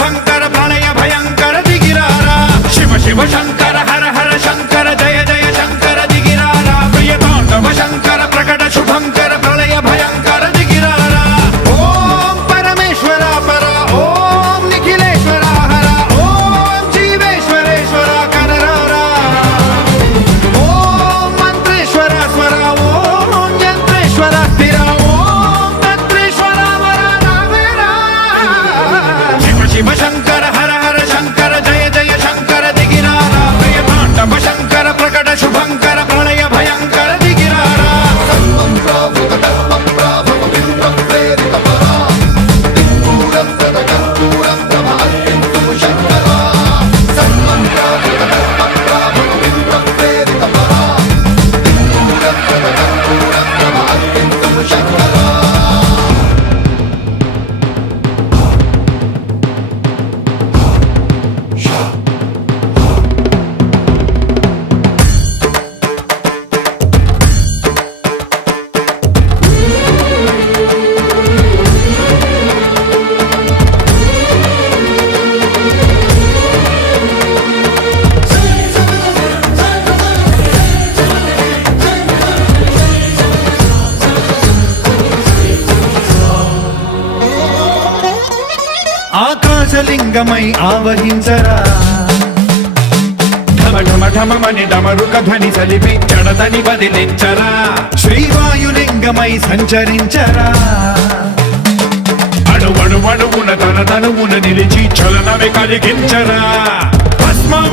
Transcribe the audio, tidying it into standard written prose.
శుభంకర ప్రళయ భయంకర దిగిరారా శివ శివ శంకర హర హర శంకర జయ జయ శంకర దిగిరారా ప్రియ తాండవ శంకర ప్రకట శుభంకర ప్రళయ భయంకర దిగిరారా ఓం పరమేశ్వర పర ఓం నిఖిలేశ్వర హర ఓం జీవేశ్వరేశ్వర కరరారా ఓం మంత్రేశ్వర స్వర ఓం యంత్రేశ్వర స్థిర ఓం తంత్రేశ్వర వర రావేరా శివ శివ శంకర హర హర శంకర జయ జయ శంకర దిగిరారా ప్రియ తాండవ శంకర ప్రకట శుభంకర ప్రళయ భయంకర దిగిరారా ఆకాశలింగమై ఆవహించరా ఢమ ఢమ ఢమమని డమరుక ధ్వని సలిపి జడదని వదిలించరా శ్రీవాయులింగమై సంచరించరా అణువణువున తన తనువున నిలిచి చలనమే కలిగించరా భస్మం